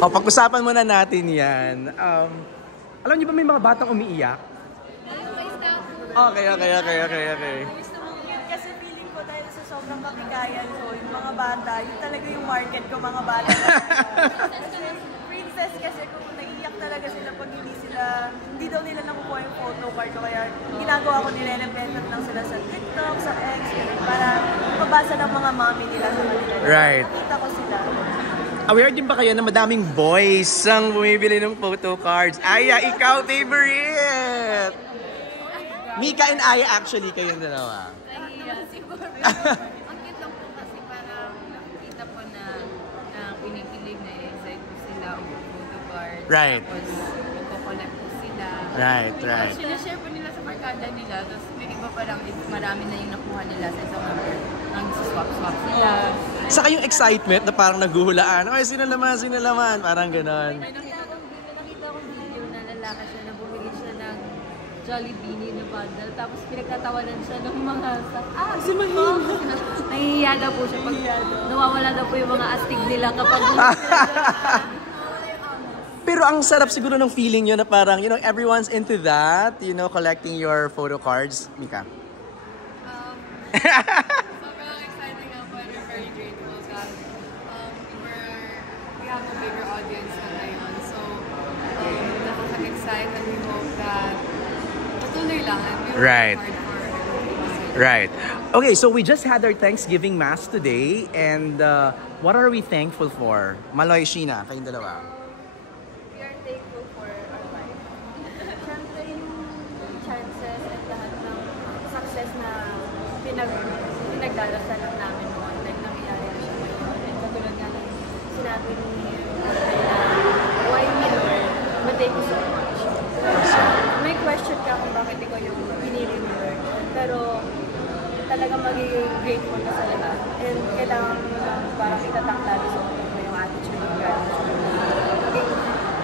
O, pag-usapan muna natin yan. Alam niyo ba may mga batang umiiyak? Okay. Kasi feeling ko dahil sa sobrang makikayan ko, yung mga bata, yun talaga yung market ko, mga bata. Princess kasi kung naiiyak talaga sila pag hindi daw nila nakukuha yung photo card ko. Kaya ginagawa ko, nilelepentan lang sila sa TikTok, sa X, para mabasa ng mga mommy nila sa kanila. Right. Nakita ko sila. Aware din ba kayo na madaming boys ang bumibili ng photo cards? Aya, ikaw favorite! Mika and Aya actually kayong dalawa. Siguro. Ang cute lang po kasi parang nakikita po na pinikilig na i-excite po sila o photo card. Right. Tapos nagko-collect po sila. Right. Sinashare po nila sa barkada nila. Tapos may iba parang marami na yung nakuha nila sa isang number. Nag-swap-swap sila. Saka yung excitement na parang naguhulaan. Ay, sino naman? Parang ganon. May nakita kong video na lalaki siya na bumili siya ng Jollibee na bundle. Tapos pinagtatawanan siya ng mga si Mahina. Nahihiya daw po siya pag nawawala daw po yung mga astig nila kapag Pero ang sarap siguro ng feeling nyo na parang, everyone's into that, collecting your photo cards. Mika? Sobrang exciting nga po and we're very grateful because we have a bigger audience na ngayon. So, nakaka-excite and we hope that patuloy lang and we work hard for Right. Okay, so we just had our Thanksgiving Mass today and what are we thankful for? Maloy, Sheena, kayong dalawa. We are thankful for our life. Siyempre yung chances at lahat ng success na pinagdadasalan namin noon. Like nangyayari na siya ngayon. And katulad nga ng sinabi ni why me Lord, but thank you so much. May question ka kung bakit ikaw yung pinili ni Lord. Pero talagang magiging grateful ka sa lahat. And kailangan mo lang parang itatakdali sa ulo mo yung attitude ng gratitude.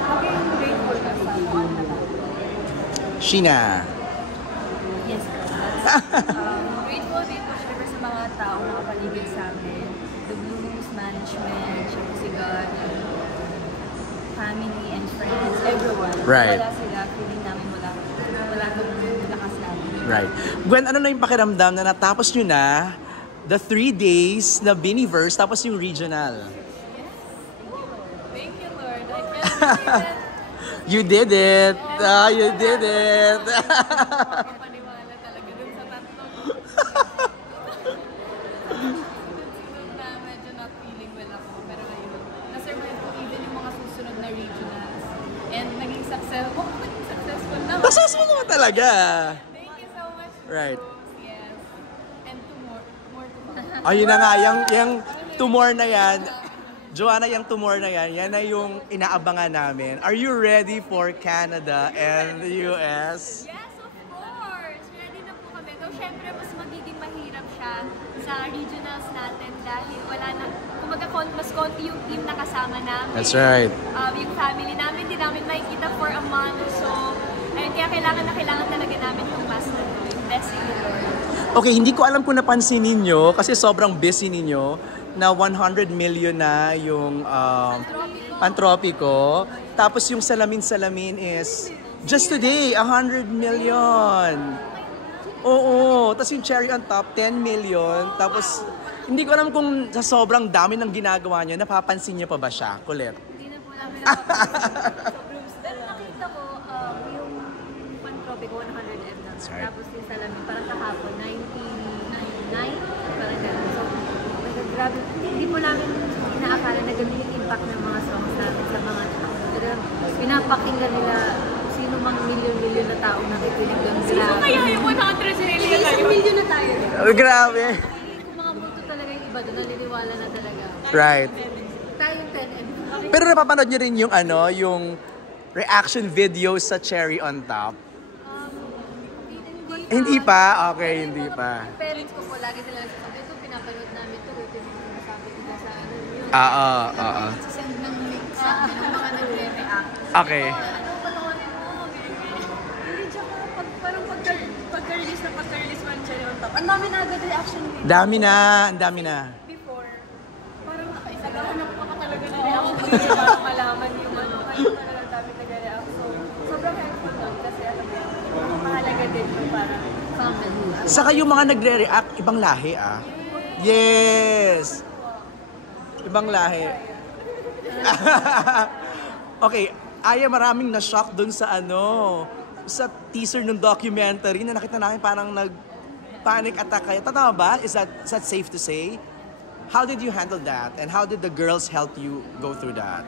Maging grateful ka sa mga lahat. Sheena. Yes, grateful din po syempre sa mga tao na kapaligid sa amin. The Blooms Management, syempre si God, family and friends, everyone. Right. Wala sila, feeling namin wala nung lakas namin. Right. Gwen, ano na yung pakiramdam na natapos nyo na the 3 days na Biniverse tapos yung regional? Thank you, Lord. I can't believe it. You did it! You did it! paniwala talaga dun sa tatlong na medyo not feeling well ako. Pero ngayon, na-survive ko even yung mga susunod na regionals. And naging successful na. Successful naman talaga! Thank you so much. Right. Yes. And more to come. Ayun na nga, yung tumor na yan, Joanna, yung tumor na yan na yung inaabangan namin. Are you ready for Canada and the US? Yes, of course! Ready na po kami. Though syempre mas magiging mahirap siya sa regionals natin dahil wala na, kumaga mas konti yung team na kasama namin. That's right. Yung family namin, di namin makikita for a month. So, ayun, kaya kailangan talaga namin itong pass na to. Yung blessing ni Lord. Okay, hindi ko alam kung napansin ninyo kasi sobrang busy ninyo na 100 million na yung Pantropiko. Tapos yung salamin is just today, 100 million. Oo. Tapos yung cherry on top, 10 million. Tapos hindi ko alam kung sa sobrang dami ng ginagawa nyo, napapansin nyo pa ba siya? Kulit. Hindi na po namin napapansin. Pero nakita ko yung Pantropiko 100M na. Tapos yung salamin, parang kahapon, 99. Parang gano'n. So, grabe, hindi po namin inaakala na ganun yung impact ng mga songs namin sa mga tao. Pinapakinggan nila sino mang milyon-milyon na tao nakikinig doon. Sino kaya yung 100 million na yun? Milyon na tayo. Grabe. Kung mga buto talaga yung iba doon, naniniwala na talaga. Right. Tayong 10M. Pero napapanood nyo rin yung yung reaction video sa cherry on top? Hindi pa? Okay, hindi pa. Parents ko po, lagi sila nagsasabi, ito pinapanood namin ito. Ito yung sinasabi nila sa ano yun. Oo. Send ng link sa amin ng mga nagre-react. Okay. Ano panoorin mo? Hindi, tsaka parang pagka-release man siya on top. Ang dami na agad reaction video. Dami na. Before, parang naghahanap pa talaga ng reaction video para malaman Saka yung mga nagre-react, ibang lahi Yes! Ibang lahi. Okay, Aya, maraming na-shock dun sa sa teaser ng documentary na nakita namin parang nag-panic attack kayo. Totoo ba? Is that safe to say? How did you handle that? And how did the girls help you go through that?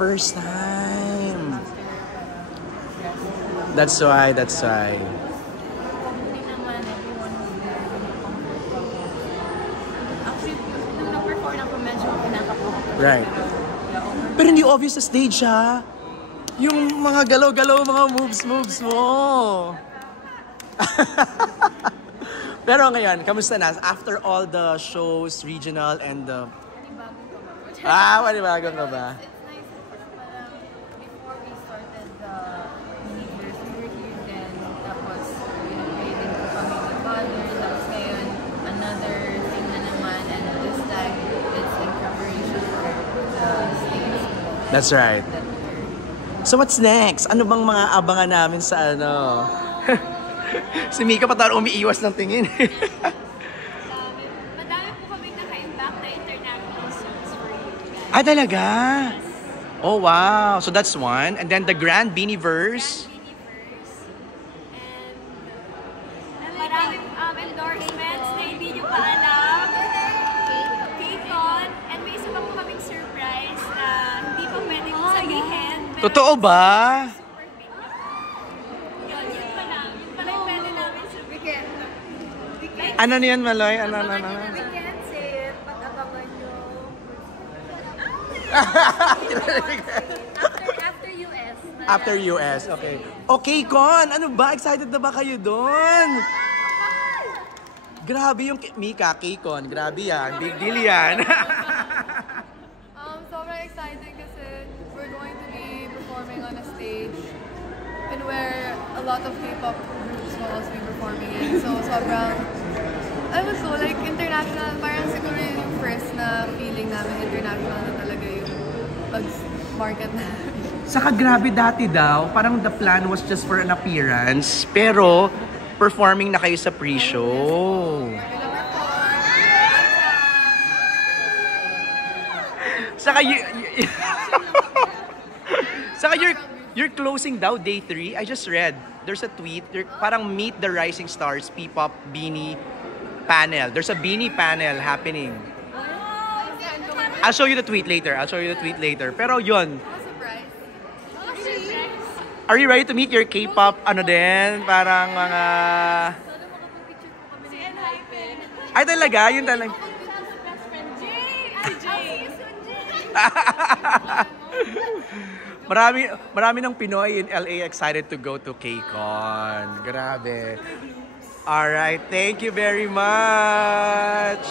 First time. That's why. Right. Pero hindi obvious sa stage yung mga galaw-galaw, mga moves mo. Pero ngayon, kamusta na? After all the shows, regional and the... Panibagong ka ba? It's nice kasi parang before we started the years, we were here then, tapos created ko kami ni Father, tapos ngayon, another thing na naman, and this time, it's in preparation for the stage. That's right. So what's next? Ano bang mga abangan namin sa Si Mika pa tayo umiiwas ng tingin. Madami po kami naka-impact na international songs for you guys. Talaga? Oh, wow. So that's one. And then the Grand Beanieverse. And maraming endorsements na hindi nyo pa alam. K-Con. And may isa pa po kaming surprise na hindi pa pwedeng sabihin. pero Totoo ba? super big na po. Yun pa lang. Yun pala yung pwede namin sabihin. Ano na yan, Maloy? Ano? We can't say it, but abangan nyo. After US. After US, okay. Okay, Con, ano ba? Excited na ba kayo doon? Grabe yung Mika, K-Con. Grabe yan. Big deal yan. Sobrang exciting kasi we're going to be performing on a stage and where a lot of K-pop groups will also be performing in. So sobrang, like international, parang siguro yung first na feeling namin international na talaga yung pag-market namin. Saka grabe dati daw, parang the plan was just for an appearance, pero performing na kayo sa pre-show. Saka Saka you're closing daw day 3. I just read. There's a tweet. Parang Meet the Rising Stars P-pop Beanie panel. There's a Beanie panel happening. I'll show you the tweet later. Pero yun. Are you ready to meet your K-pop parang mga... Ay talaga? Yun talaga. Marami ng Pinoy in LA excited to go to K-Con. Grabe. Alright, thank you very much.